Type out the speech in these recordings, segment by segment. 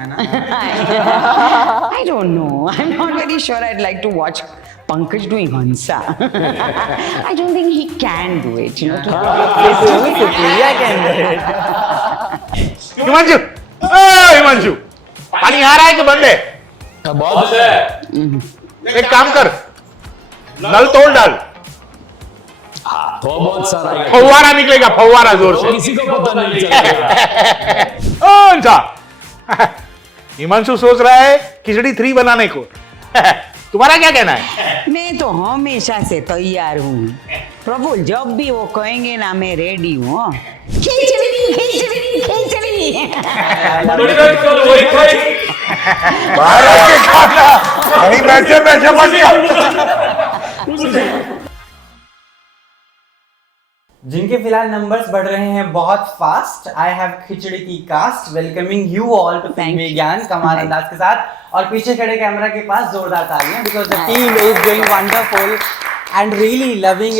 I don't know. I'm not very sure I'd like to watch Pankaj doing Hansa. I don't think he can do it, you know. Supriya can do it Himanshu Himanshu पानी आ रहा है कि बंद है? बहुत है। एक काम कर, नल तोड़ डाल, बहुत सारा है। फव्वारा निकलेगा, फव्वारा जोर से। किसी को पता नहीं चलेगा। अच्छा, हिमांशु सोच रहा है खिचड़ी 3 बनाने को। तुम्हारा क्या कहना है? मैं तो हमेशा से तैयार हूँ प्रभु, जब भी वो कहेंगे ना मैं रेडी हूँ। खिचड़ी खिचड़ी खिचड़ी। भारत के खाना कहीं बैठे बैठे बन गया। जिनके फिलहाल नंबर्स बढ़ रहे हैं बहुत फास्ट। आई हैव खिचड़ी की cast welcoming you all to Filmigyan कमाल अंदाज के साथ, और पीछे खड़े कैमरा के पास जोरदार तालियां because the team is doing wonderful and really loving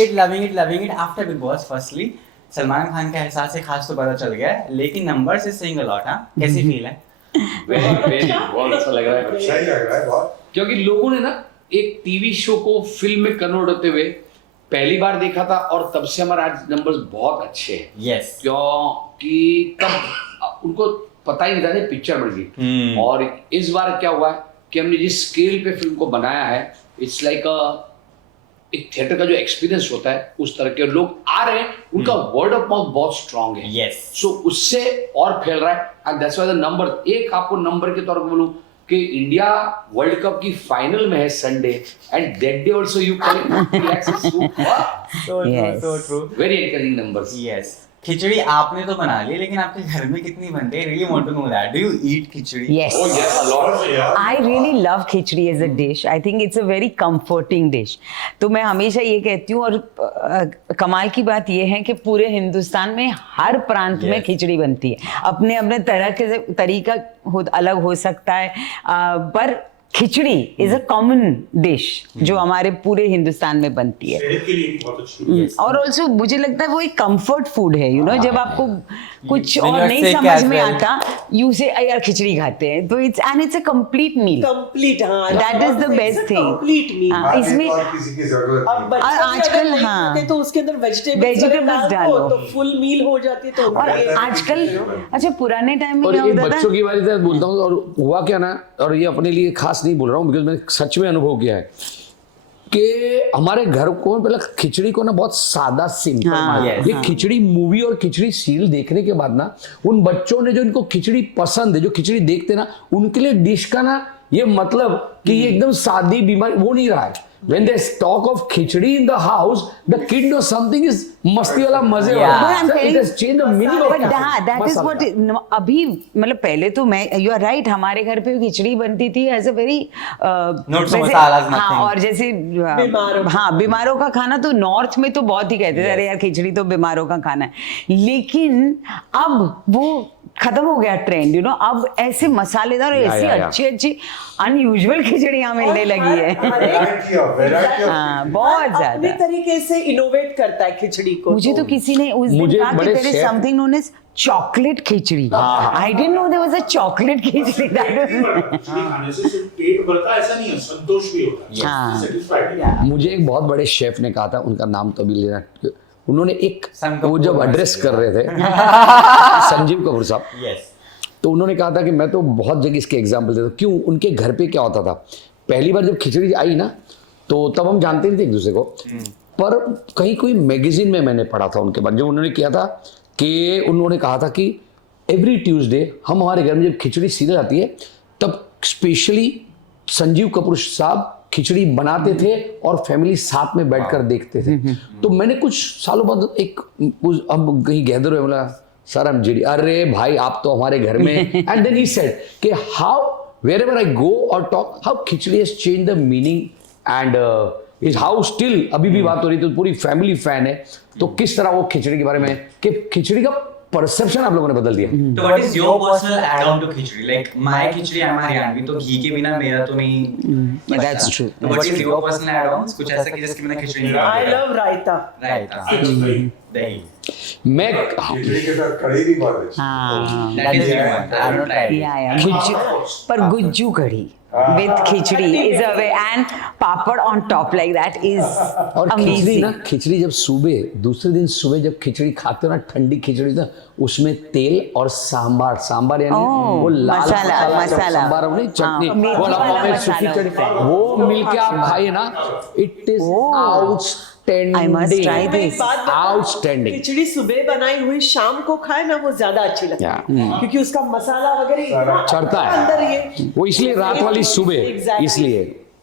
it after big boss. Firstly Salman Khan का एहसास है खास तो पता चल गया है, लेकिन numbers is saying a lot. हां, कैसी फील है? बहुत अच्छा लग रहा है। सही लग रहा है बहुत, क्योंकि लोगों ने ना एक टीवी शो को फिल्म में कन्वर्ट होते हुए पहली बार देखा था, और तब से हमारे आज नंबर्स बहुत अच्छे हैं। यस, क्योंकि तब उनको पता ही नहीं था पिक्चर बन गई। और इस बार क्या हुआ है कि हमने जिस स्केल पे फिल्म को बनाया है, इट्स लाइक एक थिएटर का जो एक्सपीरियंस होता है उस तरह के लोग आ रहे हैं, उनका वर्ड ऑफ माउथ बहुत स्ट्रांग है। यस, सो उससे और फैल रहा है, and that's why the number. एक आपको नंबर के तौर पर बोलूं कि इंडिया वर्ल्ड कप की फाइनल में है Sunday, and that day also you call so true, very encouraging numbers. Yes. Khichdi आपने तो बना ली, लेकिन आपके घर में कितनी बनती है? Really want to know that. Do you eat khichdi? Yes. Oh yes, a lot. I really love khichdi as a dish. I think it's a very comforting dish. तो मैं हमेशा ये कहती हूँ, और कमाल की बात ये है कि पूरे हिंदुस्तान में हर प्रांत में खिचड़ी बनती है। अपने अपने तरह के तरीका अलग हो सकता है, पर खिचड़ी इज अ कॉमन डिश जो हमारे पूरे हिंदुस्तान में बनती है। सेहत के लिए भी बहुत अच्छी है। और ऑल्सो मुझे लगता है वो एक कंफर्ट फूड है, यू नो, जब आपको कुछ When और you're नहीं sick समझ as में well. आता, यू से यार खिचड़ी खाते हैं, तो it's a complete meal. Complete, हाँ, That is the best thing. Complete meal. हाँ, इसमें और किसी की जरूरत अब नहीं। बच्चे और आजकल, नहीं हाँ, खाते तो उसके अंदर वेजिटेबल्स डालो तो फुल मील हो जाती है। तो और आजकल, अच्छा पुराने टाइम में और क्या ये होता बच्चों था, की बात बोलता हूँ, और हुआ क्या ना, और ये अपने लिए खास नहीं बोल रहा हूँ बिकॉज मैंने सच में अनुभव किया है कि हमारे घर को पहले खिचड़ी को ना बहुत सादा सिंपल ये खिचड़ी मूवी और खिचड़ी सीरियल देखने के बाद ना, उन बच्चों ने जो इनको खिचड़ी पसंद है, जो खिचड़ी देखते ना, उनके लिए डिश का ना ये मतलब कि ये एकदम सादी बीमारी वो नहीं रहा है। When they talk of khichdi in the house, the kid knows something is मस्ती वाला मजे वाला। It has changed the meaning of but that is what अभी मतलब पहले तो मैं, you are right, हमारे घर पे खिचड़ी बनती थी एज अ वेरी हाँ, और जैसे हाँ बीमारों का खाना, तो नॉर्थ में तो बहुत ही कहते थे अरे यार खिचड़ी तो बीमारों का खाना है, लेकिन अब वो खत्म हो गया ट्रेंड, यू नो। अब ऐसे मसालेदार और ऐसी अच्छी अच्छी अनयूजुअल खिचड़ियां मिलने लगी है। हाँ, बहुत ज्यादा अपने तरीके से इनोवेट करता है खिचड़ी को। मुझे तो किसी ने उस दिन कहा कि there is something known as chocolate khichdi. I didn't know there was a chocolate khichdi. खाने से सिर्फ पेट भरता है ऐसा नहीं है, संतोष भी होता है। हाँ। Satisfied। मुझे एक बहुत बड़े शेफ ने कहा था, उनका नाम तो अभी लेना, उन्होंने एक वो जब एड्रेस कर रहे थे संजीव कपूर साहब, तो उन्होंने कहा था कि मैं तो बहुत जगह इसके एग्जाम्पल देता हूँ। क्यों? उनके घर पे क्या होता था, पहली बार जब खिचड़ी आई ना, तो तब हम जानते नहीं थे एक दूसरे को, पर कहीं कोई मैगजीन में मैंने पढ़ा था उनके बाद, जो उन्होंने किया था कि उन्होंने कहा था कि एवरी ट्यूसडे हम हमारे घर में जब खिचड़ी सीरियल आती है, तब स्पेशली संजीव कपूर साहब खिचड़ी बनाते थे और फैमिली साथ में बैठकर देखते थे। तो मैंने कुछ सालों बाद एक अब कहीं गैदर हुए, बोला सर आई एम जीडी, अरे भाई आप तो हमारे घर में। एंड देन ही सेड कि how wherever I go or talk, how khichdi has changed the meaning and is how still अभी भी बात हो रही, तो पूरी फैमिली फैन है, तो किस तरह वो खिचड़ी के बारे में कि खिचड़ी का परसेप्शन आप लोगों ने बदल दिया। तो what is your personal add on to khichdi? Like my khichdi I am Haryanvi, तो घी के बिना मेरा तो नहीं। That's true. तो what is your personal add on? कुछ ऐसा कि जिसके बिना खिचड़ी नहीं? आई लव रायता। रायता, दही। मैं खिचड़ी के साथ कढ़ी भी बहुत अच्छी। हाँ That is new one. I haven't tried it. yeah. पर गुज्जू कढ़ी with khichdi is a way and papad on top like that is और खिचड़ी amazing. ना, खिचड़ी जब सुबह दूसरे दिन सुबह जब खिचड़ी खाते हो ना, ठंडी खिचड़ी ना, उसमें तेल और सांबार यानी ओह, वो लाल मसाला। सांबार नहीं, चटनी हाँ, मेथी वो वाला में मसाला सूखी चटनी, होता है। वो मिलके आप खाइए ना, it is outstanding. I must try मैं एक this. बात बताऊं, आउटस्टैंडिंग। खिचड़ी सुबह बनाई हुई शाम को खाए ना वो ज्यादा अच्छी लगती है Yeah. क्योंकि उसका मसाला वगैरह इतना चढ़ता है। अंदर ये वो इसलिए रात वाली सुबह, Exactly. इसलिए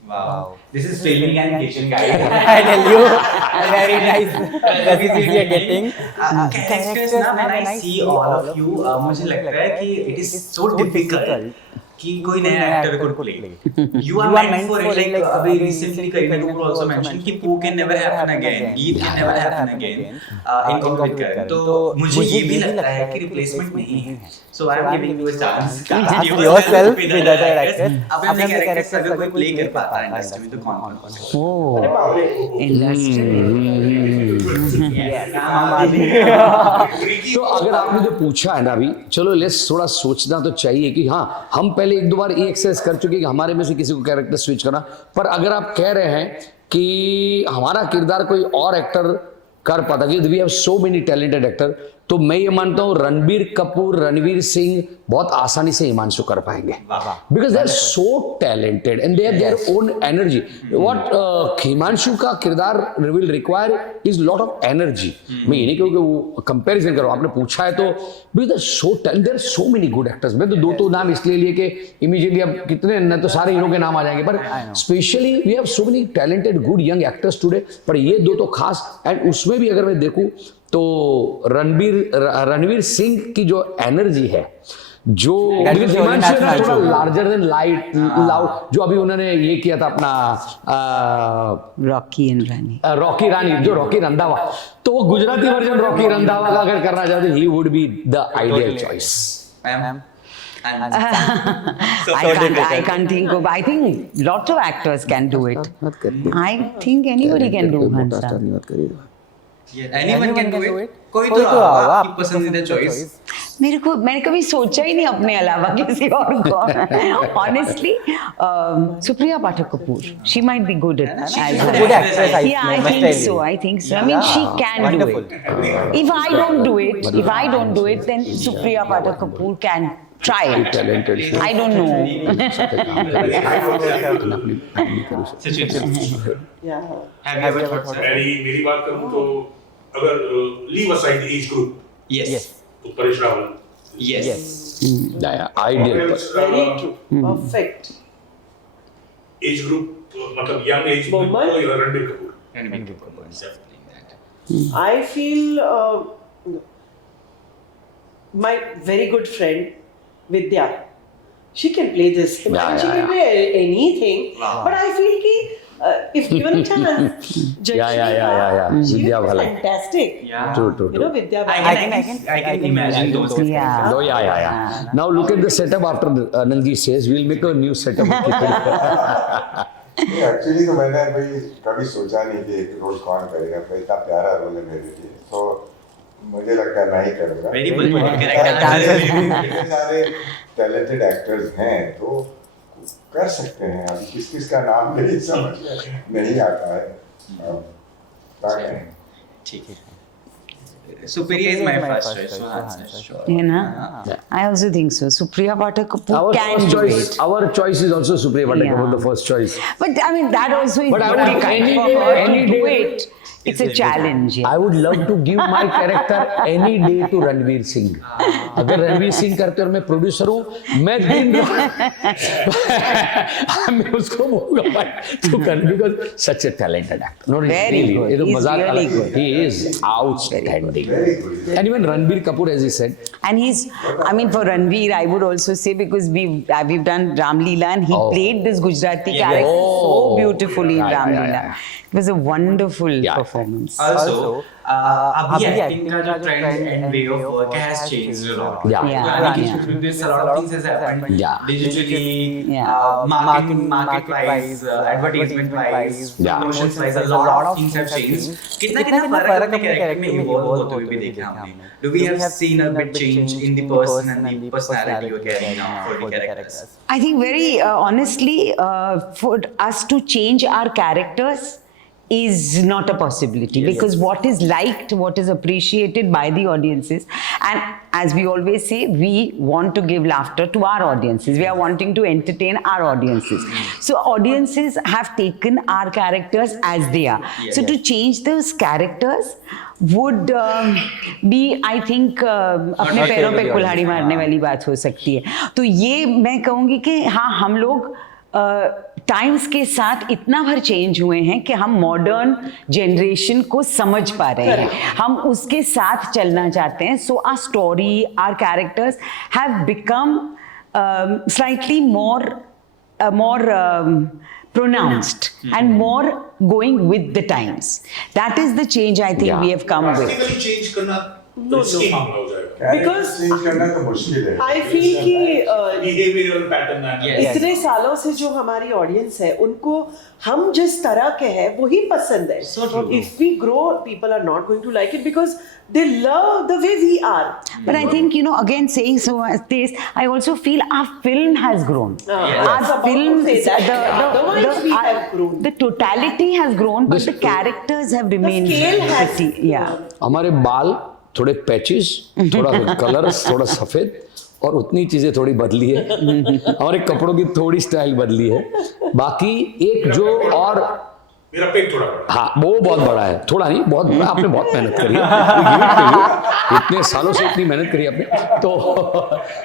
Wow. This is Filmygyan kitchen guide. I tell you, a very nice recipes we are getting. Characters ना, when I see all of you, मुझे लगता है कि it is so difficult कि कोई नया एक्टर को play. You are meant for it. Like अभी recently Kareena Kapoor also mentioned कि Pooh can never happen again, Eid can never happen again. In comic with Karan. तो मुझे ये भी लगता है कि replacement नहीं है. So I am giving you a chance. Cast yourself with other actors. अपने characters अगर कोई play कर पाता है industry में तो कौन कौन? तो अगर आपने जो पूछा है ना अभी, चलो लेट्स थोड़ा सोचना तो चाहिए कि हाँ, हम पहले एक दो बार ये एक्सरसाइज कर चुके हैं कि हमारे में से किसी को कैरेक्टर स्विच करना, पर अगर आप कह रहे हैं कि हमारा किरदार कोई और एक्टर कर पाता, क्योंकि we have so many talented actor, तो मैं ये मानता हूँ रणबीर कपूर, रणवीर सिंह बहुत आसानी से हिमांशु कर पाएंगे, because they are so talented and they have their own energy. What Himanshu का किरदार will require is lot of energy. मैं ये नहीं कहूँ कि वो कंपैरिजन करो, आपने पूछा है तो because they so talented, there are so many good actors. मैं तो दो नाम इसलिए लिए कि इमीडिएटली अब कितने न तो सारे हीरो के नाम आ जाएंगे, पर specially we have so many talented good young actors today, पर ये दो तो खास. एंड उसमें भी अगर मैं देखूं तो रणवीर सिंह की जो एनर्जी है, जो थोड़ा लार्जर देन लाइट लाउड, जो अभी उन्होंने ये किया था अपना रॉकी रानी, जो रॉकी रंधावा, तो वो गुजराती वर्जन रॉकी रंधावा का अगर करना चाहते, he would be the ideal choice. I can't think of. I think lots of actors can do it. I think anybody can do Hansa. Anyone can do it. कोई तो होगा आपकी पसंदीदा चॉइस. मैंने कभी सोचा ही नहीं अपने अलावा किसी और को. Honestly, Supriya Pathak Kapoor, she might be good at as well. Good actress, Yeah, I think so. I mean, she can do it. If I don't do it, then Supriya Pathak Kapoor can try it. Talented. I don't know. Have you ever thought? मेरी बात करूं तो अगर leave aside age group, Yes. तो Paresh Rawal, Yes. Ideal. Very true perfect. Age group मतलब young age group Woman? तो Ranbir Kapoor. Ranveer Kapoor is playing that. I feel my very good friend Vidya, she can play this. She can play anything. But I feel कि if given a chance, Yeah. she Vidya is Bhala. fantastic. Yeah. True. You know Vidya I Bhala. can imagine those. Yeah. Oh, yeah. Now look at the setup after Anandji says, we'll make a new setup. Actually तो मैंने भाई कभी सोचा नहीं कि एक role कौन करेगा, पर इतना प्यारा रोल है मेरे लिए, तो मुझे लगता है मैं ही करूँगा. Very good character. इतने सारे टैलेंटेड एक्टर्स हैं तो कर सकते हैं. अभी किस का नाम मेरी समझ में नहीं आता है. ठीक है. Supriya is my first choice. So Hansa'S, sure. You know? I also think so. Supriya Pathak Kapoor can do it. Our choice is also Supriya Pathak Yeah. Kapoor, the first choice. But I mean, that also is But I would very kind any for day- her any to do day- it. It's a challenge. Yeah. I would love to give my character any day to Ranveer Singh. अगर रणवीर सिंह करते और मैं producer हूँ, मैं दिन मैं उसको बोलूँगा भाई तू कर, because such a talented actor. No, Very really, good. ये तो He's मजाक really अलग है. good. He is outstanding. And even Ranveer Kapoor, as he said, And he's, I mean, for Ranveer, I would also say, because we've done Ram Leela and he played this Gujarati character so beautifully in Ram Leela. It was a wonderful performance. Also, अभी acting का जो trend and way of work has changed a lot. There's a lot of things has happened. Digitally, market wise, advertisement wise, promotions wise, a lot of things have changed. कितना फर्क अपने character में evolve होते हुए भी देखा हमने. Do we have seen a bit change in the person and the personality you're carrying now for the characters? I think very honestly, for us to change our characters is not a possibility, because what is liked, what is appreciated by the audiences, and as we always say, we want to give laughter to our audiences. We are wanting to entertain our audiences. So audiences have taken our characters as they are. So to change those characters would be, I think, अपने पैरों पे कुल्हाड़ी मारने वाली बात हो सकती है. तो ये मैं कहूँगी कि हाँ, हम लोग टाइम्स के साथ इतना भर चेंज हुए हैं कि हम मॉडर्न जनरेशन को समझ पा रहे हैं, हम उसके साथ चलना चाहते हैं. So our story, our characters have become slightly more pronounced and more going with the times. That is the change I think we have come with. Practically change करना risky मामला हो जाएगा. Because चेंज करना तो मुश्किल है. I feel कि Behavioral pattern है. इतने सालों से जो हमारी ऑडियंस है, उनको हम जिस तरह के हैं वही पसंद है. If we grow, people are not going to like it because they love the way we are. But I think, you know, again saying so as this, I also feel our film has grown. Our film, the totality has grown, but the characters have remained. The scale has pretty, हमारे बाल थोड़े patches, थोड़ा colours, थोड़ा सफेद, और उतनी चीजें थोड़ी बदली है. हमारे कपड़ों की थोड़ी स्टाइल बदली है. बाकी एक जो और मेरा पेट थोड़ा बड़ा. हाँ, वो बहुत बड़ा है. थोड़ा नहीं, बहुत बड़ा. आपने बहुत मेहनत करी है. इतने सालों से इतनी मेहनत करी आपने. तो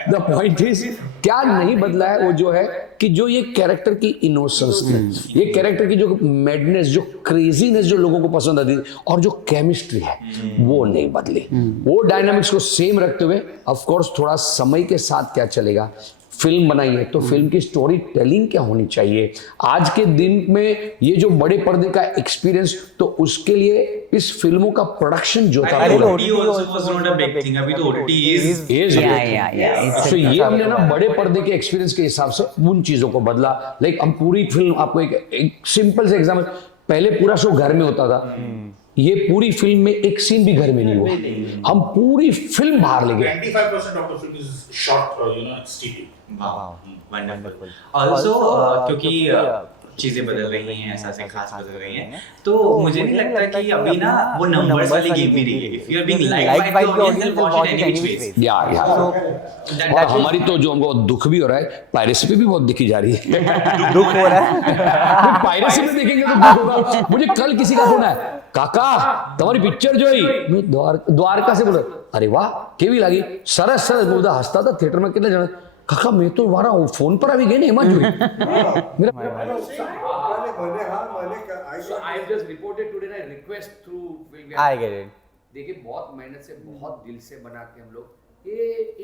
द पॉइंट इज, क्या नहीं बदला है वो जो है कि जो ये कैरेक्टर की इनोसेंस थी, ये कैरेक्टर की जो मैडनेस, जो क्रेजीनेस जो लोगों को पसंद आती थी, और जो केमिस्ट्री है वो नहीं बदली. वो डायनामिक्स को सेम रखते हुए, ऑफ कोर्स थोड़ा समय के साथ क्या चलेगा, फिल्म बनाई है तो फिल्म की स्टोरी टेलिंग क्या होनी चाहिए. आज के दिन में ये जो बड़े पर्दे का एक्सपीरियंस, तो उसके लिए इस फिल्मों का प्रोडक्शन जो था, तो ये हमने ना बड़े पर्दे के एक्सपीरियंस के हिसाब से उन चीजों को बदला. लाइक हम पूरी फिल्म, आपको एक सिंपल से एग्जाम्पल, पहले पूरा शो घर में होता था, ये पूरी फिल्म में एक सीन भी घर में नहीं हुआ. हम पूरी फिल्म बाहर ले गए. 95% of the film is shot, exterior. Wow, wonderful. Also, क्योंकि चीजें बदल रही हैं, ऐसा से खास बदल रही हैं, तो मुझे नहीं लगता कि अभी ना वो नंबर्स वाली गेम नहीं रही है. If you are being liked by the audience, they'll watch it any which ways. और हमारी तो जो हमको दुख भी हो रहा है, पायरेसी पे भी बहुत दिखी जा रही है. दुख हो रहा है. पायरेसी में देखेंगे तो दुख होगा. मुझे कल किसी का फोन है, काका तुम्हारी पिक्चर जो है द्वारका से, बोले अरे वाह केवी लगी, सरस सरस. मैं उधर हंसता था थिएटर में, कितने जन, काका मैं तो वहां फोन पर अभी गए नहीं हिमांशु. देखिए बहुत मेहनत से, बहुत दिल से बना के हम लोग, ये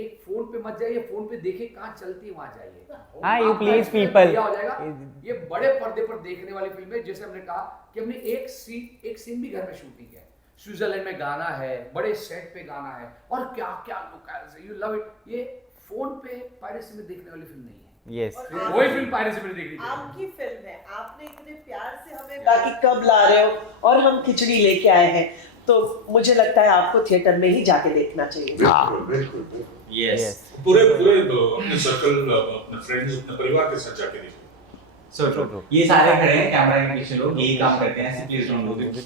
एक फोन पे मत जाइए, फोन पे देखे कहाँ चलती है वहां जाइए. हाँ, you please people. क्या हो जाएगा, ये बड़े पर्दे पर देखने वाली फिल्म है. जैसे हमने कहा कि हमने एक सीन भी घर में शूटिंग है, स्विट्जरलैंड में गाना है, बड़े सेट पे गाना है, और क्या क्या लोग, यू लव इट. ये फोन पे पायरेसी में देखने वाली फिल्म नहीं है. Yes. वही फिल्म पायरेसी में देखनी है. आपकी फिल्म है, आपने इतने प्यार से हमें कहा कि कब ला रहे हो, और हम खिचड़ी लेके आए हैं, तो मुझे लगता है आपको थिएटर में ही जाके देखना चाहिए. बिल्कुल. Yes. पूरे अपने सर्कल, अपने फ्रेंड्स, अपने परिवार के साथ जाके देखो. So true. ये सारे खड़े हैं कैमरा के पीछे लोग, यही काम करते हैं. Please don't do this.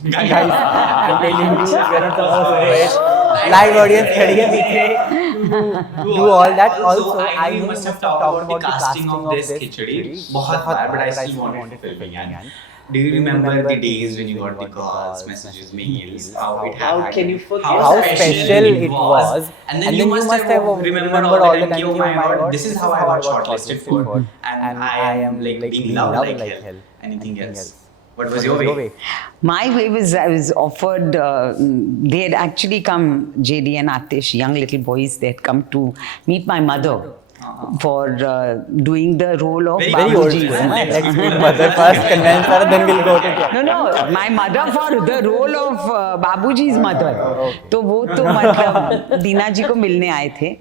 Live audience खड़ी है पीछे. Do all that. Also, I know you must have talked about the casting of this Khichdi बहुत बार, but I still wanted to film again. Do you remember the days when you got the calls, messages, mails, how it happened? How can you forget? How special it was. And then you must have remembered all the time, oh my god, this is how I got shortlisted for. And I am like being loved like hell. Anything else? What was your way? My way was, I was offered, they had actually come, JD and Atish, young little boys, they had come to meet my mother. for doing the role of Very old Babuji. school. Let's meet mother first, convince her, then we'll go to job. No, my mother for the role of Babuji's mother. तो वो तो मतलब दीना जी को मिलने आए थे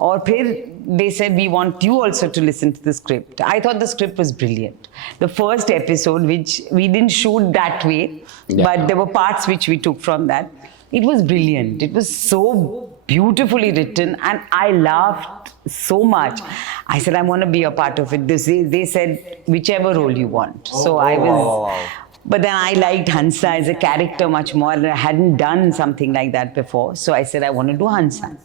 और फिर they said we want you also to listen to the script. I thought the script was brilliant. The first episode, which we didn't shoot that way, but there were parts which we took from that. It was brilliant. It was so beautifully written and I laughed so much. I said, I want to be a part of it. They said, whichever role you want. So I was... But then I liked Hansa as a character much more. I hadn't done something like that before. So I said, I want to do Hansa.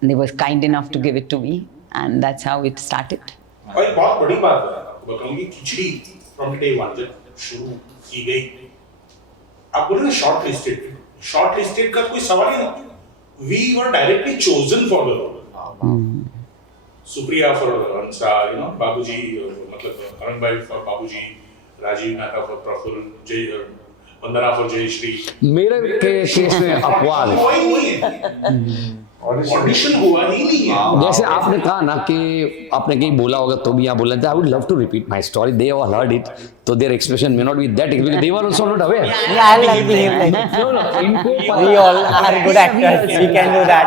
And they were kind enough to give it to me. And that's how it started. और एक बहुत बड़ी बात है, बताऊंगी खिचड़ी from day one जब शुरू की गई, आप बोले ना शॉर्ट लिस्टेड का कोई सवाल ही नहीं. We were directly chosen for the role. Supriya for Hansa, Babuji, मतलब अरुण भाई for Babuji, Rajiv Mehta for Praful, Vandana for Jayashree. मेरे केस में अपवाद है. ऑडिशन हुआ ही नहीं है. जैसे आपने कहा ना कि आपने कहीं बोला होगा तो भी यहाँ बोला था, I would love to repeat my story. They all heard it, तो their expression may not be that because they were also not aware. Yeah, I'll like to hear like इनको we all are good actors, we can do that.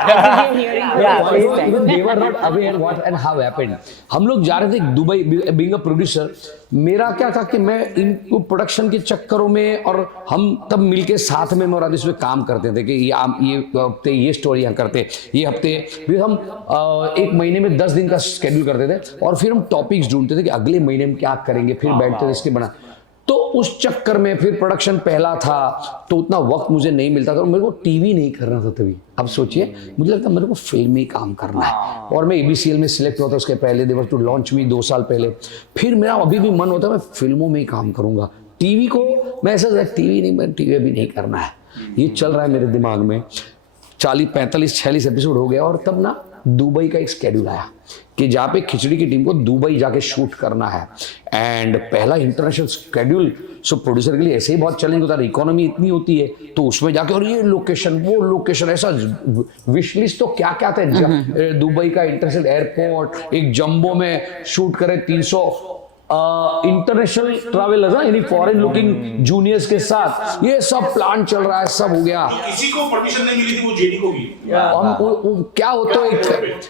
Yeah, even they were not aware what and how happened. हम लोग जा रहे थे Dubai, being a producer. मेरा क्या था कि मैं इनको प्रोडक्शन के चक्करों में, और हम तब मिलके साथ में और इसमें काम करते थे कि ये हफ्ते ये स्टोरी यहाँ करते, ये हफ्ते फिर हम एक महीने में 10 दिन का शेड्यूल करते थे और फिर हम टॉपिक्स ढूंढते थे कि अगले महीने में क्या करेंगे, फिर बैठते थे इसके बना. तो उस चक्कर में फिर प्रोडक्शन पहला था तो उतना वक्त मुझे नहीं मिलता था और मेरे को टीवी नहीं करना था तभी. अब सोचिए, मुझे लगता मेरे को फिल्म में काम करना है और मैं ABCL में सिलेक्ट हुआ था उसके पहले. देवर टू लॉन्च मी 2 साल पहले. फिर मेरा अभी भी मन होता है मैं फिल्मों में ही काम करूंगा. टीवी को मैं ऐसा टीवी नहीं, मैं टीवी अभी नहीं करना है. ये चल रहा है मेरे दिमाग में. 40, 45, 46 एपिसोड हो गया और तब ना दुबई का एक स्केड्यूल आया कि जहाँ पे खिचड़ी की टीम को दुबई जाके शूट करना है. एंड पहला इंटरनेशनल स्केड्यूल, सो प्रोड्यूसर के लिए ऐसे ही बहुत चैलेंज होता है. इकोनॉमी इतनी होती है तो उसमें जाके और ये लोकेशन वो लोकेशन, ऐसा विश लिस्ट तो क्या क्या था. दुबई का इंटरनेशनल एयरपोर्ट, एक जंबो में शूट करे 300 इंटरनेशनल ट्रैवलर्स, यानी फॉरेन लुकिंग जूनियर्स के साथ. ये सब प्लान चल रहा है, सब हो गया. किसी को परमिशन नहीं मिली थी, वो जेडी को मिली. क्या होता है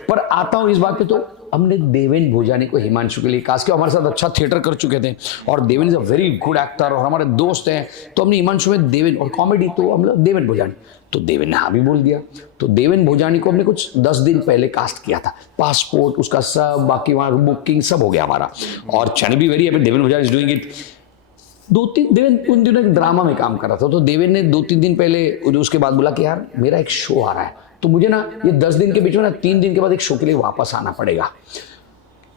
पर आता हूँ इस बात पे. तो हमने देवेन भोजानी को हिमांशु के लिए कास्ट किया. हमारे साथ अच्छा थिएटर कर चुके थे और Deven is a very good actor और हमारे दोस्त हैं. तो हमने हिमांशु में देवेन और कॉमेडी तो हम लोग देवेन भोजानी. तो देवेन ने हाँ भी बोल दिया. तो देवेन भोजानी को हमने कुछ 10 दिन पहले कास्ट किया था. पासपोर्ट उसका सब, बाकी वहाँ बुकिंग सब हो गया हमारा. और चैनल भी very happy, Deven Bhojani is doing it. 2-3 Deven उन दिनों एक ड्रामा में काम कर रहा था. तो देवेन ने 2-3 दिन पहले उसके बाद बोला कि यार मेरा एक शो आ रहा है, तो मुझे ना ये 10 दिन के बीच में ना 3 दिन के बाद एक शो के लिए वापस आना पड़ेगा.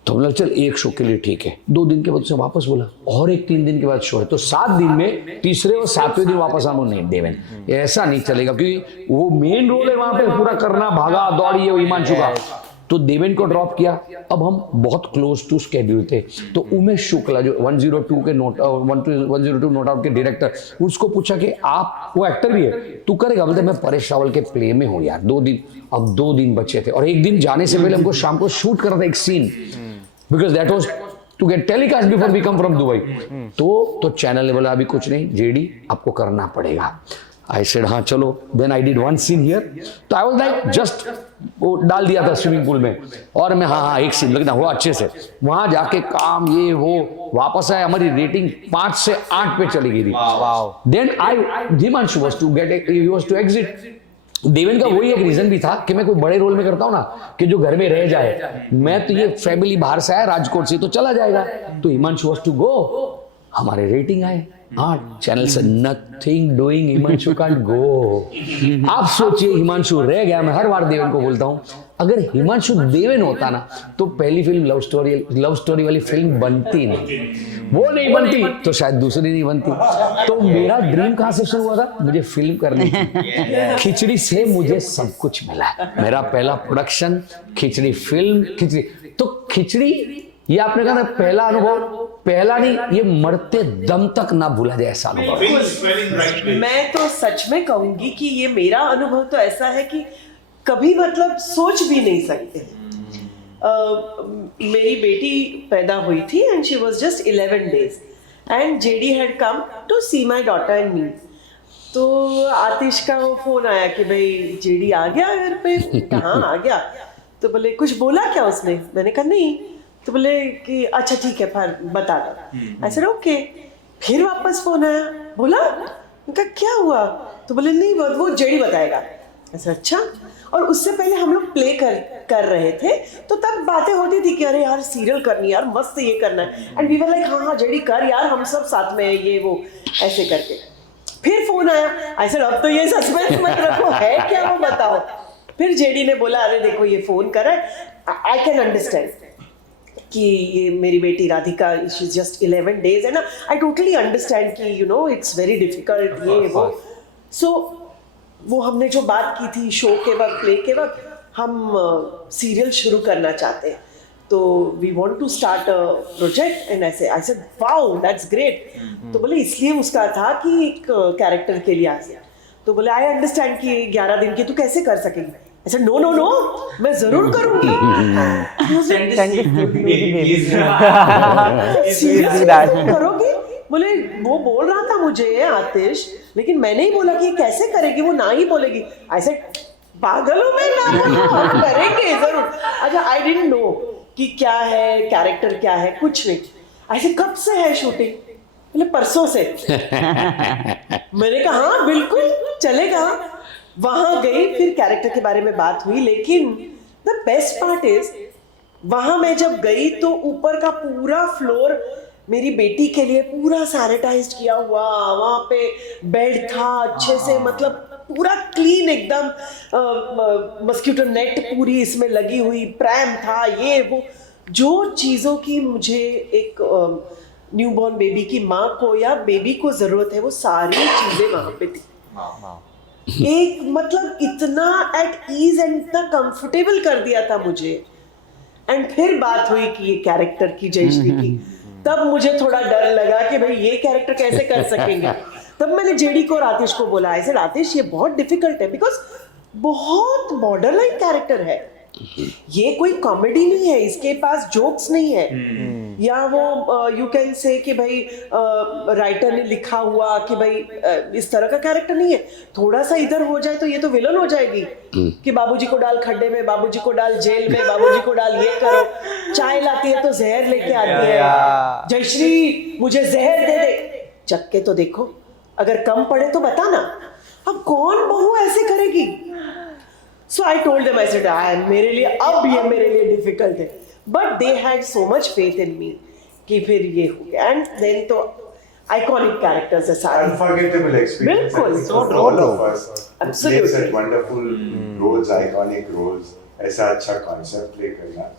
तो बोला चल एक शो के लिए ठीक है. 2 दिन के बाद उसने वापस बोला और एक 3 दिन के बाद शो है. तो 7 दिन में तीसरे और 7वें दिन वापस आना. नहीं देवेन, ऐसा नहीं चलेगा क्योंकि वो मेन रोल है वहां पे पूरा करना, भागा दौड़ी है हिमांशु का. तो देवेन को ड्रॉप किया. अब हम बहुत क्लोज टू स्केड्यूल थे. तो उमेश शुक्ला जो 102 के नोट 102 नोट आउट के डायरेक्टर, उसको पूछा कि आप, वो एक्टर भी है, तू करेगा? बोलते मैं परेश रावल के प्ले में हूँ यार. 2 दिन, अब 2 दिन बचे थे और एक दिन जाने से पहले हमको शाम को शूट करना था एक scene, because that was to get telecast before we come from Dubai. तो चैनल ने बोला अभी कुछ नहीं जेडी, आपको करना पड़ेगा. आई सेड हाँ चलो. Then I did 1 scene here. तो आई वाज लाइक जस्ट वो डाल दिया था स्विमिंग पूल में और मैं हाँ एक सीन लगना हुआ अच्छे से. वहां जाके काम ये वो वापस आए. हमारी रेटिंग 5 से 8 पे चली गई थी. Then Himanshu was to get, he was to exit. Deven का वही एक रीजन भी था कि मैं कोई बड़े रोल में करता हूँ ना कि जो घर में रह जाए. मैं तो ये फैमिली बाहर से आया राजकोट से, तो चला जाएगा. तो हिमांशु वाज टू गो. हमारे रेटिंग आए 8. चैनल से nothing doing, Himanshu can't go. आप सोचिए हिमांशु रह गया. मैं हर बार देवेन को बोलता हूँ अगर हिमांशु देवेन होता ना तो पहली फिल्म लव स्टोरी वाली फिल्म बनती नहीं. वो नहीं बनती तो शायद दूसरी नहीं बनती. तो मेरा ड्रीम कहाँ से शुरू हुआ था? मुझे फिल्म करनी थी. खिचड़ी से मुझे सब कुछ मिला. मेरा पहला प्रोडक्शन खिचड़ी फिल्म, खिचड़ी. तो खिचड़ी ये आपने कहा ना पहला अनुभव, पहला नहीं, ये मरते दम तक ना भूला जाए ऐसा अनुभव. मैं तो सच में कहूंगी कि ये मेरा अनुभव तो ऐसा है कि कभी मतलब सोच भी नहीं सकते मेरी बेटी पैदा हुई थी and she was just 11 days and JD had come to see my daughter and me. तो आतिश का वो फोन आया कि भाई जेडी आ गया घर पे. हाँ आ गया. तो बोले कुछ बोला क्या उसने? मैंने कहा नहीं. तो बोले कि अच्छा ठीक है फिर बता दो. ऐसे ओके. फिर वापस फोन आया. बोला उनका क्या हुआ? तो बोले नहीं वो जेडी बताएगा. ऐसा अच्छा. और उससे पहले हम लोग प्ले कर रहे थे तो तब बातें होती थी कि अरे यार सीरियल करनी यार मस्त ये करना है. एंड वी वर लाइक हाँ जेडी कर यार हम सब साथ में ये वो ऐसे करके. फिर फोन आया. आई सेड अब तो ये सस्पेंस मत रखो है क्या वो बताओ. फिर जेडी ने बोला अरे देखो ये फोन कर रहा है. आई कैन अंडरस्टैंड कि ये मेरी बेटी Radhika she is just 11 days है ना. आई टोटली अंडरस्टैंड कि you know it's very difficult ये वो. सो वो हमने जो बात की थी शो के वक्त प्ले के वक्त हम सीरियल शुरू करना चाहते हैं तो we want to start a project and ऐसे I said wow that's great. तो बोले इसलिए उसका था कि एक कैरेक्टर के लिए आ गया. तो बोले आई अंडरस्टैंड कि 11 दिन की तू कैसे कर सकेगी. ऐसे नो नो नो मैं जरूर करूंगी. करोगी? बोले वो बोल रहा था मुझे आतिश लेकिन मैंने ही बोला कि ये कैसे करेगी. वो ना ही बोलेगी. ऐसे पागल हो मैं ना करेंगे जरूर. अच्छा आई डिडंट नो कि क्या है कैरेक्टर क्या है कुछ नहीं. ऐसे कब से है शूटिंग? बोले परसों से. मैंने कहा हाँ बिल्कुल चलेगा. वहां गई फिर कैरेक्टर के बारे में बात हुई. लेकिन द बेस्ट पार्ट इज वहां मैं जब गई तो ऊपर का पूरा फ्लोर मेरी बेटी के लिए पूरा सैनिटाइज किया हुआ. वहां पे बेड था अच्छे से मतलब पूरा क्लीन एकदम. मस्किटो नेट पूरी इसमें लगी हुई. प्रैम था ये वो जो चीज़ों की मुझे एक न्यूबॉर्न बेबी की माँ को या बेबी को जरूरत है वो सारी चीजें वहां पे थी. एक मतलब इतना एट ईज एंड इतना कंफर्टेबल कर दिया था मुझे. एंड फिर बात हुई कि ये कैरेक्टर की जयश्री की. तब मुझे थोड़ा डर लगा कि भाई ये कैरेक्टर कैसे कर सकेंगे. तब मैंने जेडी को और आतिश को बोला ऐसे आतिश ये बहुत डिफिकल्ट है बिकॉज बहुत बॉर्डर लाइन कैरेक्टर है. ये कोई कॉमेडी नहीं है. इसके पास जोक्स नहीं है या वो यू कैन से कि भाई राइटर ने लिखा हुआ कि भाई इस तरह का कैरेक्टर नहीं है. थोड़ा सा इधर हो जाए तो ये तो विलन हो जाएगी कि बाबूजी को डाल खड्डे में, बाबूजी को डाल जेल में, बाबूजी को डाल ये करो. चाय लाती है तो जहर लेके आती है. जयश्री मुझे जहर दे दे. चक्के तो देखो अगर कम पड़े तो बता ना. अब कौन बहू ऐसे करेगी. So I told them I said मेरे लिए अब ये मेरे लिए डिफिकल्ट है. But they had so much faith in me कि फिर ये हो गया. एंड देन तो आइकॉनिक कैरेक्टर्स है सारे. Unforgettable experience. बिल्कुल. So all of us Absolutely. played such wonderful roles, iconic roles. ऐसा अच्छा concept play करना.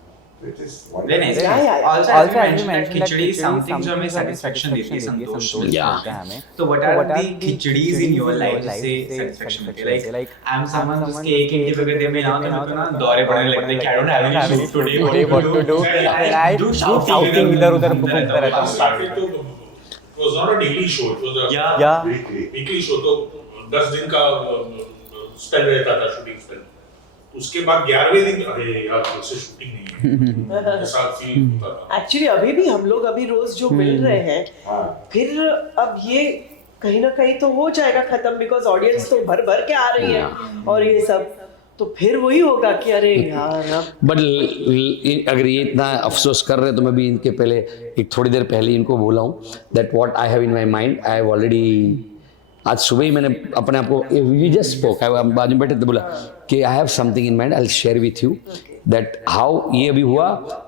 It is Very nice. wonderful. Yeah. Also, as you mentioned, that khichdi is something जो हमें satisfaction देती है, संतोष मिलता है हमें. तो what are the khichdis in your life जिससे satisfaction मिलती है? Like I'm someone जिसके एक इंटरव्यू अगर दे मिला तो मैं तो ना दौरे पड़ने लगते हैं कि I don't have any shoot today, what to do? I do shouting इधर-उधर घूमता रहता हूँ. Started तो it was not a daily show. It was a weekly show. तो 10 दिन का स्पेल रहता था शूटिंग स्पेल. उसके बाद 11वें दिन अरे यार फिर से शूटिंग नहीं है ऐसा फील होता था. एक्चुअली अभी भी हम लोग अभी रोज जो मिल रहे हैं फिर अब ये कहीं ना कहीं तो हो जाएगा खत्म बिकॉज ऑडियंस तो भर भर के आ रही है और ये सब तो फिर वही होगा कि अरे यार अब. बट अगर ये इतना अफसोस कर रहे हैं तो मैं भी इनके पहले एक थोड़ी देर पहले इनको बोला हूँ that what I have in my mind. I have already आज सुबह ही मैंने अपने आप को वी जस्ट स्पोक बाद में बैठे तो बोला कि I have something in mind I will share with you that how ये अभी हुआ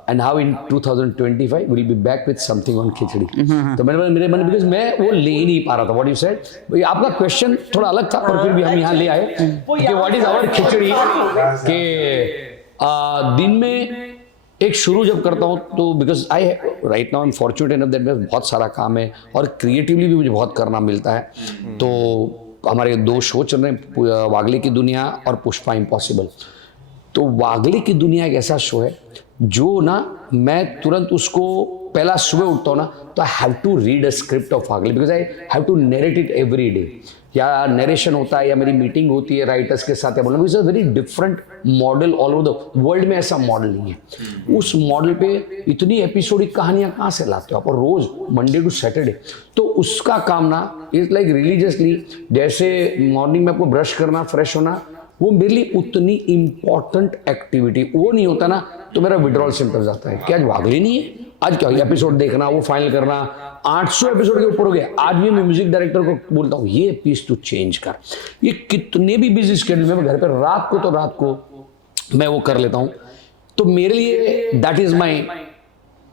and how in 2025 will be back with something on Khichdi. तो मैंने मेरे मन बिकॉज मैं वो ले ही नहीं पा रहा था. व्हाट यू सेड आपका क्वेश्चन थोड़ा अलग था पर फिर भी हम यहाँ ले आए कि व्हाट इज आवर खिचड़ी के दिन में एक शुरू जब करता हूँ तो because I right now I am fortunate enough that मेरा बहुत सारा काम है और क्रिएटिवली भी मुझे बहुत करना मिलता है. तो हमारे 2 शो चल रहे हैं वागले की दुनिया और पुष्पा इम्पॉसिबल. तो वागले की दुनिया एक ऐसा शो है जो ना मैं तुरंत उसको पहला सुबह उठता हूँ ना तो I have to read a script of Wagle because I have to narrate it every day. या नरेशन होता है या मेरी मीटिंग होती है राइटर्स के साथ, या बोलूँ it's a very different model all over the world में। ऐसा मॉडल नहीं है। उस मॉडल पे इतनी एपिसोडिक कहानियां कहाँ से लाते हो आप, और रोज मंडे टू सैटरडे। तो उसका काम ना इज लाइक रिलीजियसली, जैसे मॉर्निंग में आपको ब्रश करना, फ्रेश होना, वो मेरे लिए उतनी इंपॉर्टेंट एक्टिविटी। वो नहीं होता ना तो मेरा विड्रॉल सिम्टम्स आता है कि आज भागली नहीं है, आज क्या एपिसोड देखना, वो फाइनल करना, 800 एपिसोड के ऊपर हो गया। आज भी मैं म्यूजिक डायरेक्टर को बोलता हूँ ये पीस तू चेंज कर। ये कितने भी बिजी स्केड्यूल में घर पे रात को मैं वो कर लेता हूँ। तो मेरे लिए दैट इज माई,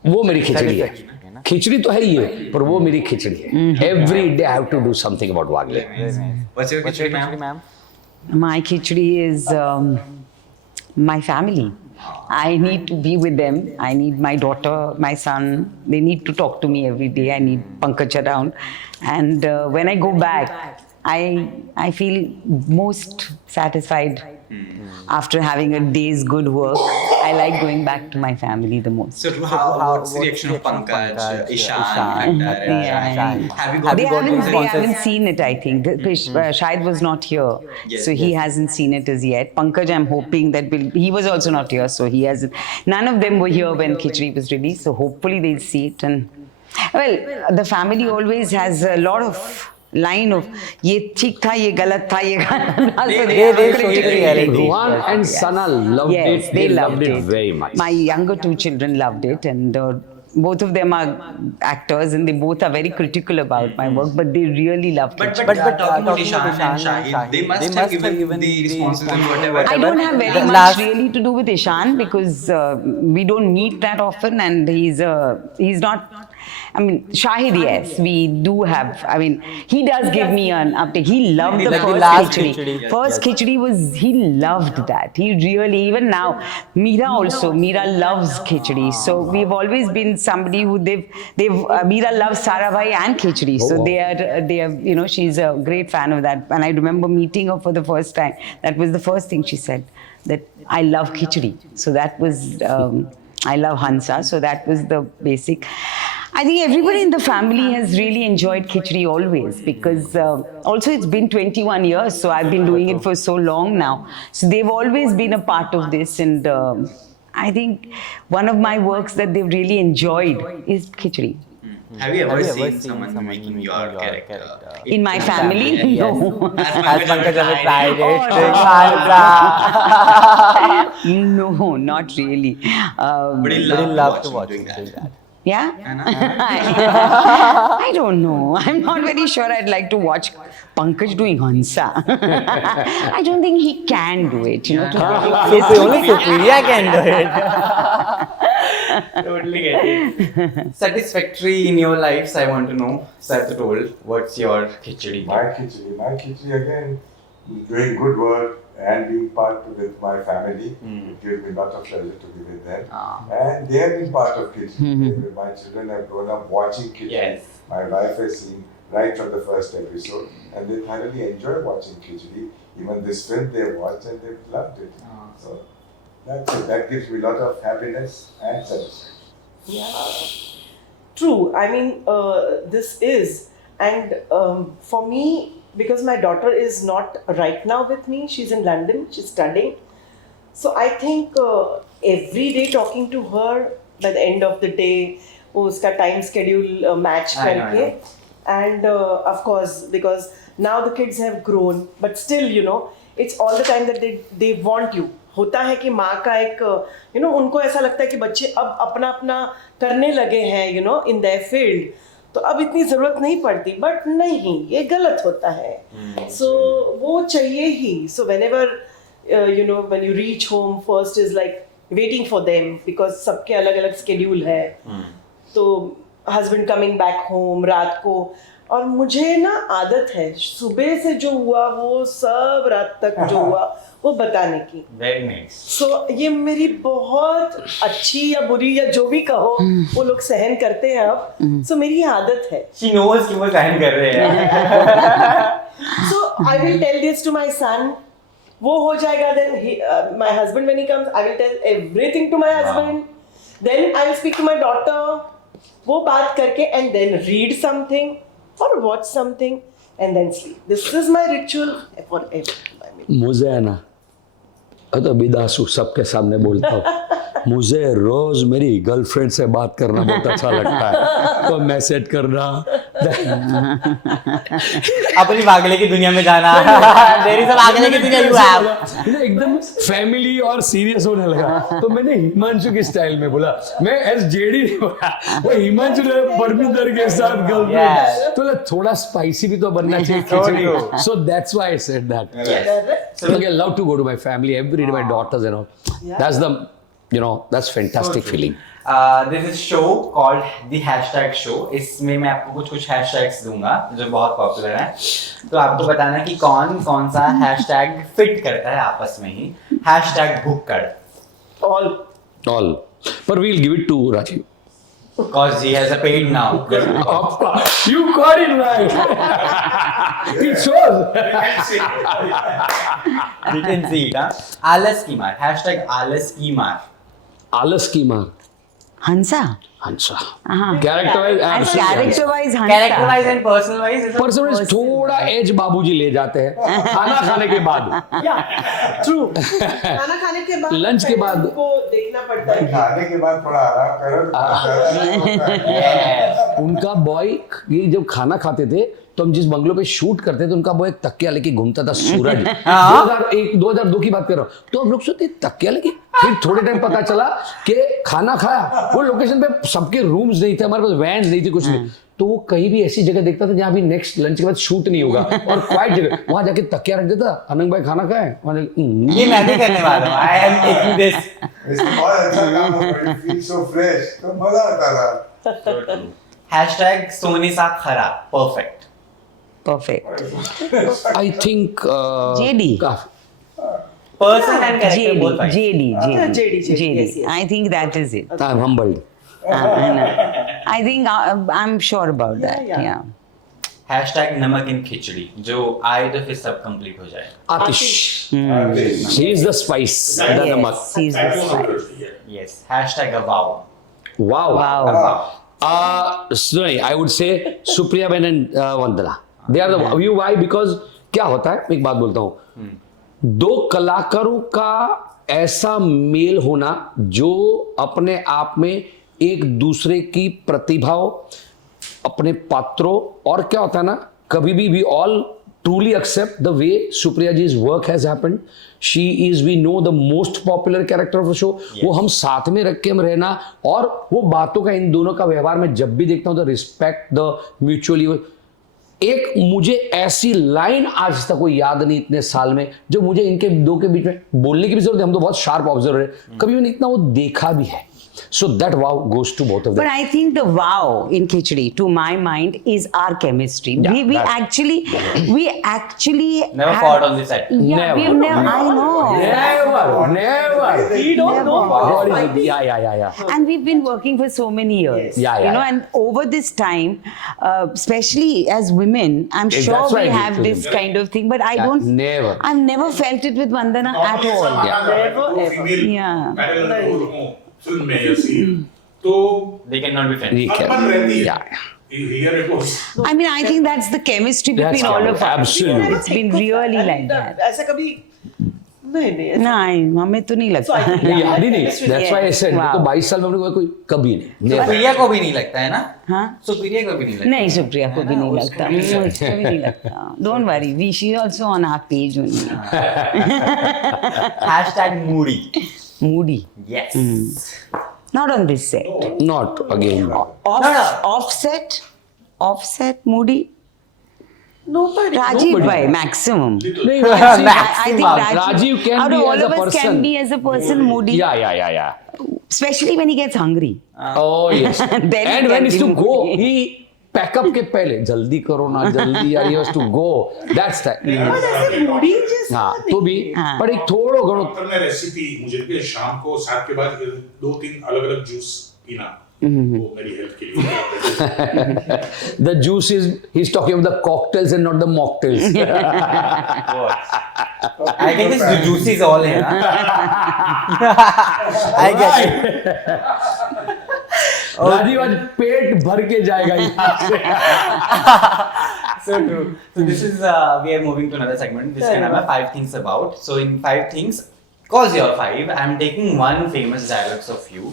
वो मेरी खिचड़ी है। खिचड़ी तो है ही है, पर वो मेरी खिचड़ी है। Every day I have to do something about Wagle. What's your khichdi, ma'am? My khichdi is my family. I need to be with them. I need my daughter, my son. They need to talk to me every day. I need Pankaj around. And when I go back, I feel most satisfied after having a day's good work. I like going back to my family the most. So what's the reaction of Pankaj, Ishan? Have you got They responses? haven't seen it, I think. Shahid was not here, so he hasn't seen it as yet. Pankaj, I'm hoping that he was also not here, so he hasn't. None of them were here when Khichdi was released, so hopefully they'll see it. And well, the family always has a lot of line of ये ठीक था, ये गलत था, ये गलत था. So they show you the reality. Ruhan and Sana loved Yes, it. they loved it very much. My younger two children loved it, and both of them are actors, and they both are very critical about my work, but they really loved it. But talking about Ishan and Shahid, they must have given the responses and whatever. I don't have very much really to do with Ishan because we don't meet that often, and he's not. I mean, Shahid, yes, we do have. I mean, he does give me an uptake. He loved the first khichdi. First khichdi was, he loved that. He really, even now, Meera loves khichdi. So we've always been somebody who Meera loves Sarabhai and khichdi. So they are, you know, she's a great fan of that. And I remember meeting her for the first time. That was the first thing she said, that I love khichdi. So that was, I love Hansa'S. So that was the basic. I think everybody in the family has really enjoyed khichdi always, because also it's been 21 years, so I've been doing it for so long now. So they've always been a part of this, and I think one of my works that they've really enjoyed is khichdi. Have you ever seen someone making your character? In my family? No. Has Pankaj ever tried it? No, not really. But he loved to watch that. Yeah? I don't know. I'm not very sure I'd like to watch Pankaj doing Hansa. I don't think he can do it. You know, Only Supriya can do it. Totally get it. Satisfactory in your lives, I want to know. Sat told, what's your khichdi? My khichdi again, doing good work and being part with my family. It gives me a lot of pleasure to be with them. And they have been part of khichdi. My children have grown up watching khichdi. Yes. My wife has seen right from the first episode, and they thoroughly enjoy watching khichdi. Even this film they watched and they've loved it. So that's it. That gives me a lot of happiness and satisfaction. Yeah, true. I mean, this is, and for me, because my daughter is not right now with me, she's in London, she's studying. So I think every day talking to her, by the end of the day, uska time schedule match karke. And of course, because now the kids have grown, but still, you know, it's all the time that they want you. होता है कि माँ का एक, you know, उनको ऐसा लगता है कि बच्चे अब अपना अपना करने लगे हैं, you know, in their field. तो अब इतनी ज़रूरत नहीं पड़ती, बट नहीं, ये गलत होता है. So वो चाहिए ही. So whenever you know, when you reach home, first is like waiting for them, because सबके अलग अलग schedule है. तो husband coming back home रात को, और मुझे ना आदत है सुबह से जो हुआ वो सब रात तक जो हुआ वो बताने की. Very nice. So ये मेरी बहुत अच्छी या बुरी या जो भी कहो वो लोग सहन करते हैं अब. So मेरी आदत है. She knows कि वो सहन कर रहे हैं. So I will tell this to my son. वो हो जाएगा. Then my husband, when he comes, I will tell everything to my husband. Then I will speak to my daughter. वो बात करके and then read something or watch something. and then sleep. This is my ritual for everything. I mean, मुझे है ना, मैं तो बिदासू सबके सामने बोलता हूँ, मुझे रोज मेरी गर्लफ्रेंड से बात करना बहुत अच्छा लगता है, तो मैसेज करना, अपनी पागले की दुनिया में जाना, देरी से पागले की दुनिया यू हैव एकदम फैमिली और सीरियस होने लगा, तो मैंने हिमांशु की स्टाइल में बोला, मैं एस जेडी नहीं बोला, वो हिमांशु ने परमिंदर के साथ गर्लफ्रेंड, तो थोड़ा स्पाइसी भी तो बनना चाहिए, so that's why I said that. So I love to go to my family, every day my daughters and all. That's the, you know, that's fantastic feeling. This is show called the hashtag show. इसमें मैं आपको कुछ hashtags दूंगा जो बहुत popular हैं, तो आपको बताना कि कौन कौन सा hashtag फिट करता है आपस में ही. hashtag Bhukkar. all. But we'll give it to Rajiv. Because he has a paid now. You got it right. It shows. You can see it, huh? आलस की मार. hashtag आलस की मार. आलस की मार. हंसा. हंसा. हाँ. Character wise, Character wise Hansa. Character wise and personal wise. Personal थोड़ा एज बाबूजी ले जाते हैं खाना खाने के बाद. True. खाना खाने के बाद. Lunch के बाद. को देखना पड़ता है. खाने के बाद थोड़ा आराम करो. उनका बॉय ये जब खाना खाते थे तो हम जिस बंगलो पे शूट करते थे तो उनका बॉय एक तकिया लेके घूमता था. सूरज 2002 की बात कर रहा हूँ, तो हम लोग सोचते तकिया लेके. फिर थोड़े टाइम पता चला कि खाना खाया, वो लोकेशन पे सबके रूम्स नहीं थे, हमारे पास वैन नहीं थी, कुछ नहीं, तो वो कहीं भी ऐसी जगह देखता था जहाँ भी नेक्स्ट लंच के बाद शूट नहीं होगा और क्वाइट जगह, वहां जाके तकिया रख देता. अनंग भाई खाना खाए, ये मैं भी करने वाला हूँ. I am taking this. इसमें बहुत अच्छा काम होगा. It feels so fresh. तो मजा आता था. hashtag सोने सा खरा. perfect. I think JD. person and character both fine. JD. Yes, yes. I think that is it. I am humbled. I think I'm sure about that. Yeah. hashtag नमक इन खिचड़ी. जो आए तो फिर सब कंप्लीट हो जाए. आतिश. She is the spice, the namak. He's the spice. yes. hashtag a wow. Wow. Sorry, I would say Supriya Ben and Vandana. They are the you why because क्या होता है, एक बात बोलता हूँ, दो कलाकारों का ऐसा मेल होना जो अपने आप में एक दूसरे की प्रतिभाओं, अपने पात्रों, और क्या होता है ना, कभी भी we all truly accept the way Supriya ji's work has happened. She is, we know, the most popular character of the show. Yes. वो हम साथ में रख के हम रहना, और वो बातों का, इन दोनों का व्यवहार में जब भी देखता हूँ, द रिस्पेक्ट, द म्यूचुअली. एक मुझे ऐसी लाइन आज तक कोई याद नहीं इतने साल में जो मुझे इनके दो के बीच में बोलने की भी जरूरत है. हम तो बहुत शार्प ऑब्जर्वर है, कभी मैंने इतना वो देखा भी है. So that wow goes to both of them. But I think the wow in Khichdi, to my mind, is our chemistry. Yeah, we actually never fought on this side. Yeah, Never. we've never. I know. Never. We don't know what is fighting. Yeah. And we've been working for so many years. Yeah. You know, and over this time, especially as women, I'm Yes, sure that's why we I have need to this do. kind of thing. But I Yeah, don't. never. I've never felt it with Vandana at all. Yeah. Film में या scene तो they cannot be friends. अपन रहती है. Yeah. Here it was. I mean, I think that's the chemistry between That's all of us. absolutely. It's been really like that. ऐसा कभी नहीं. नहीं, हमें तो नहीं So I लगता. think नहीं. That's why I said Wow. तो 22 साल में हमने कोई कभी नहीं. Never. सुप्रिया को भी नहीं लगता है ना? हाँ? सुप्रिया को भी नहीं लगता. नहीं, सुप्रिया को भी नहीं लगता. मुझको भी नहीं लगता. Don't worry, she is also on our page only. hashtag moody. Moody. yes. Not on this set. Not again. Offset, Moody. Nobody. Rajiv bhai, maximum. नहीं, I think Rajiv can out be of all as a of us person. can be as a person Moody. Yeah. Especially when he gets hungry. Oh yes. Then he And when can he's to be go, moody. he pack up के पहले जल्दी करो ना जल्दी यार, he has to go. That's that. But ऐसे moody जैसा हाँ नहीं. तो भी पर एक थोड़ो घणो डॉक्टर ने रेसिपी मुझे कि शाम को 7 के बाद 2-3 अलग-अलग जूस पीना, वो मेरी हेल्थ के लिए. the juice is, he's talking about the cocktails and not the mocktails. I think this juice is all in. I get it. Rajiv आज पेट भर के जाएगा यहाँ से. So true. So this is we are moving to another segment. This can have 5 things about. So in 5 things, cause you're 5, I'm taking one famous dialogues of you.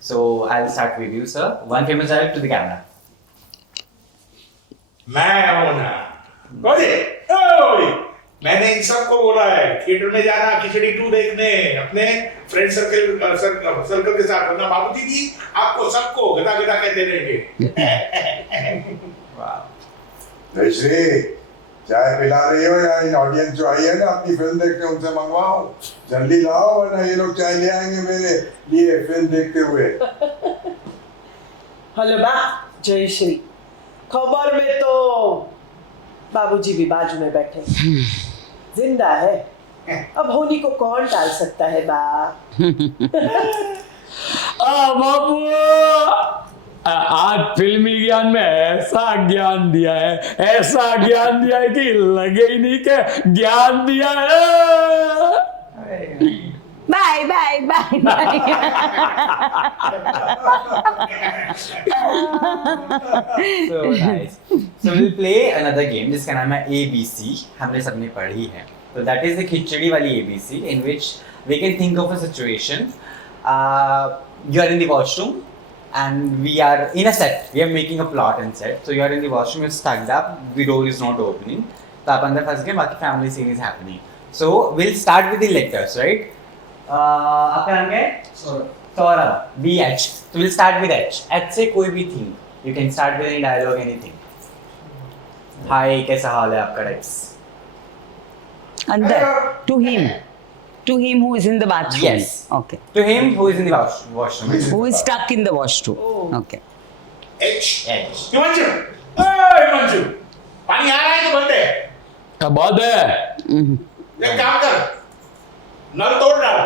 So I'll start with you, sir. One famous dialogue to the camera. मैं होना बोले ओए मैंने इन सबको बोला है theatre में जाना खिचड़ी 2 देखने अपने फ्रेंड सर्कल के साथ वरना बाबूजी भी आपको सबको गदा गदा कहते रहेंगे। जयश्री चाय पिला रही हो या इन ऑडियंस जो आई है ना अपनी फिल्म देखने उनसे मंगवाओ जल्दी लाओ वरना ये लोग चाय ले आएंगे मेरे लिए फिल्म देखते हुए। हेलो बा जयश्री खबर में तो बाबूजी भी बाजू में बैठे जिंदा है अब होनी को कौन टाल सकता है बा। बाबू आज फिल्मी ज्ञान में ऐसा ज्ञान दिया है कि लगे ही नहीं के ज्ञान दिया है। Bye bye bye bye. So nice. So we'll play another game जिसका नाम है ABC. हमने सबने पढ़ी है. So that is the खिचड़ी वाली ABC in which we can think of a situation. You are in the washroom and we are in a set. We are making a plot and set. So you are in the washroom. You're stuck up. The door is not opening. तो आप अंदर फंस गए. बाकी family scene is happening. So we'll start with the letters, right? आपका नाम क्या है? Saurabh. BH. So we'll start with H. H से कोई भी thing. You can start with any dialogue, anything. Hi, कैसा हाल है आपका Rex? अंदर to him who is in the bathroom. Yes. Okay. To him who is in the washroom. Who is stuck in the washroom. Okay. H H. Himanshu ओए हिमांशु पानी आ रहा है तो बंद है क्या बात है? एक काम कर नल तोड़ डाल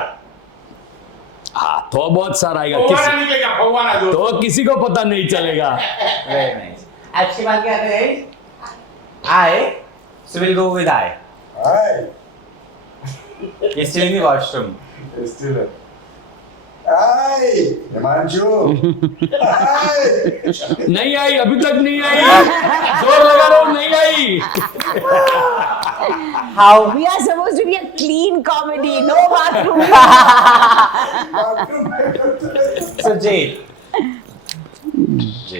हाँ तो बहुत सारा आएगा फव्वारा निकलेगा फव्वारा जो तो किसी को पता नहीं चलेगा। Very nice. H के बाद क्या आते हैं? I. So we'll go with I. Hi. He's still in the washroom. Still. Hi, Himanshu. Hi. नहीं आई अभी तक नहीं आई जोर लगा रहा हूँ नहीं आई। How? We are supposed to be a clean comedy. No bathroom. So J. J.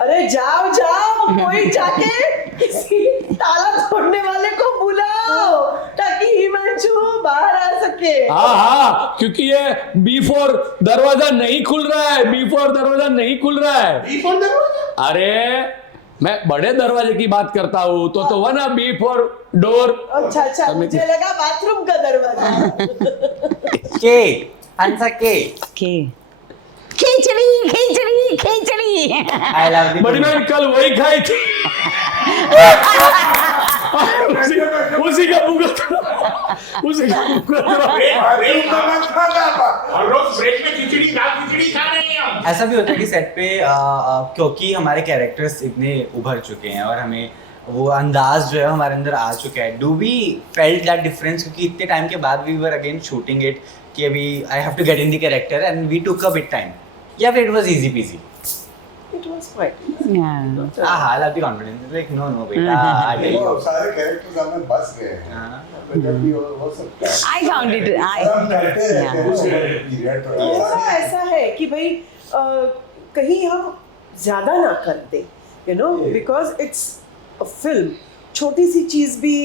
अरे जाओ जाओ कोई जाके किसी ताला तोड़ने वाले को बुलाओ ताकि हिमांशु बाहर आ सके। हाँ क्योंकि ये B4 दरवाजा नहीं खुल रहा है B4 दरवाजा अरे मैं बड़े दरवाजे की बात करता हूँ तो वो ना B4 डोर। अच्छा मुझे लगा बाथरूम का दरवाजा। K. Hansa K. Okay. Khichdi I love the बड़ी बहन कल वही खाई थी उसी का मुंह और रोज ब्रेक में खिचड़ी खा रहे हैं हम। ऐसा भी होता है कि सेट पे क्योंकि हमारे कैरेक्टर्स इतने उभर चुके हैं और हमें वो अंदाज जो है हमारे अंदर आ चुका है. Do we felt that difference क्योंकि इतने टाइम के बाद we were again shooting it कि अभी I have to get in the character and we took a bit time या फिर it was easy PG? It was quite. Yeah. I love the confidence like no बेटा I tell you सारे characters हमें बस गए हैं. जब भी हो सकता है. I found it. हम करते हैं Yeah. पीरियड ऐसा है कि भाई कहीं हम ज्यादा ना करते, you know, because it's a film. छोटी सी चीज भी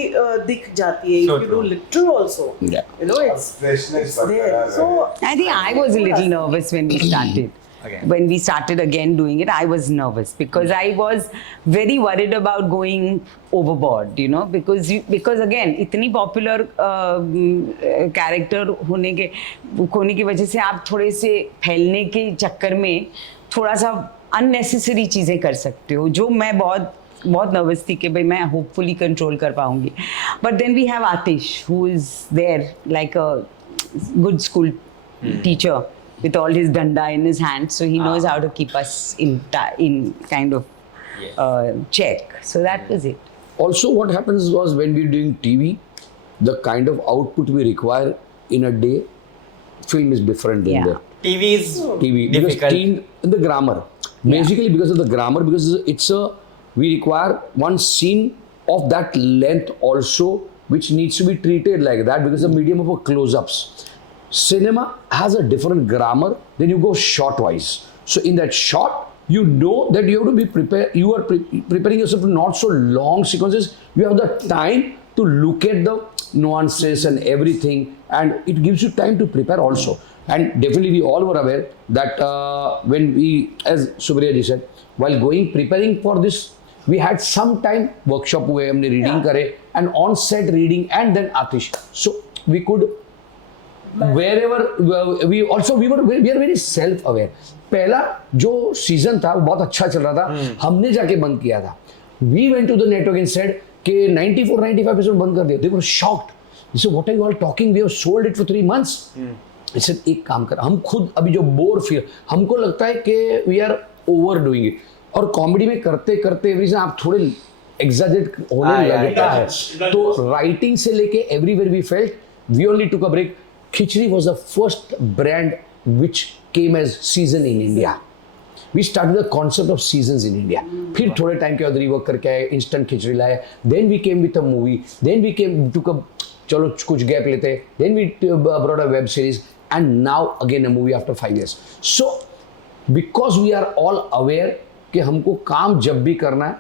दिख जाती है. So If you do true. literal also, Yeah. you know, it's freshness there. So I think I was a little nervous when we started. Okay. When we started again doing it, I was nervous because I was very worried about going overboard, you know, because again, इतनी popular character होने की वजह से आप थोड़े से फैलने के चक्कर में थोड़ा सा unnecessary चीजें कर सकते हो, जो मैं बहुत नर्वस थी कि भाई मैं होपफुली कंट्रोल कर पाऊंगी. But then we have Atish who is there like a good school teacher with all his danda in his hand, so he knows how to keep us in kind of check. So that was it. Also, what happens was when we're doing TV, the kind of output we require in a day film is different than Yeah. there. TV is TV because difficult. the grammar, basically because of the grammar, because we require one scene of that length also, which needs to be treated like that because the medium of a close-ups. Cinema has a different grammar, then you go short wise. So in that shot, you know that you have to be prepared. You are preparing yourself for not so long sequences. You have the time to look at the nuances and everything, and it gives you time to prepare also. And definitely we all were aware that when we, as Supriya ji said, while preparing for this, we had some time workshop हुए, हमने reading करे, and on set reading, and then Atish. So we could wherever we are very self aware. पहला जो season था वो बहुत अच्छा चल रहा था, हमने जाके बंद किया था. We went to the network and said कि 94-95 एपिसोड बंद कर दिया. They were shocked. They said, what are you all talking? We have sold it for 3 months. I said, एक काम कर, हम खुद अभी जो बोर फील, हमको लगता है कि we are over doing it, और कॉमेडी में करते करते एवरी आप थोड़े एग्जैजरेट होने लगता है. तो राइटिंग से लेके everywhere we felt we only took a break. Khichdi was the first brand which came as season in India. We started the concept of seasons in India. फिर थोड़े टाइम के बाद रीवर्क करके आए, इंस्टेंट खिचड़ी लाए, then we came with a movie, then we came took a, चलो कुछ gap लेते, then we brought a web series, and now again a movie after 5 years. So because we are all aware कि हमको काम जब भी करना है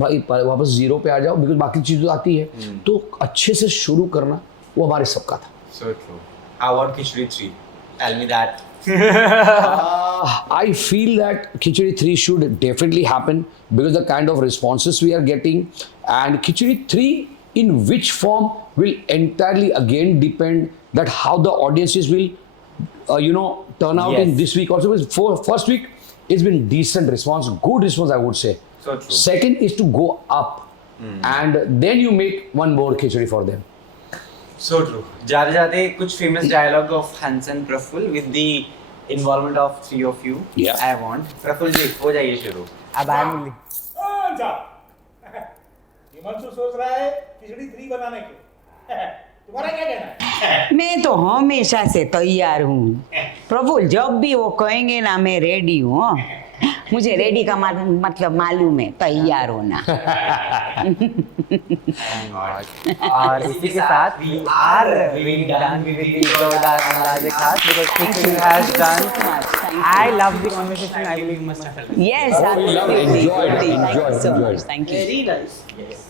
भाई वापस जीरो पे आ जाओ, बिकॉज बाकी चीज़ें आती है, तो अच्छे से शुरू करना वो हमारे सबका था. So true. How about Khichdi 3? Tell me that. I feel that Khichdi 3 should definitely happen because the kind of responses we are getting, and Khichdi 3 in which form will entirely again depend that how the audiences will turn out in this week also. Because for first week it's been decent response, good response I would say. So true. Second is to go up, and then you make one more Khichdi for them. So true. जाते जाते कुछ famous dialogue of Hans and Praful with the involvement of 3 of you. Yeah. I want Praful जी हो जाइए शुरू. अब I'm Himanshu सोच रहा है खिचड़ी 3 बनाने को. तुम्हारा क्या कहना है? मैं तो हमेशा से तैयार हूँ प्रफुल्ल, जब भी वो कहेंगे ना मैं रेडी हूँ. मुझे रेडी का मतलब मालूम है, तैयार होना. और इसी के साथ we are really done with the जोरदार अंदाज़े खास because Khichdi has done. I love the conversation. I believe you must have felt it. Yes, absolutely. Enjoyed. Thank you so much. Thank you. Very nice. Yes.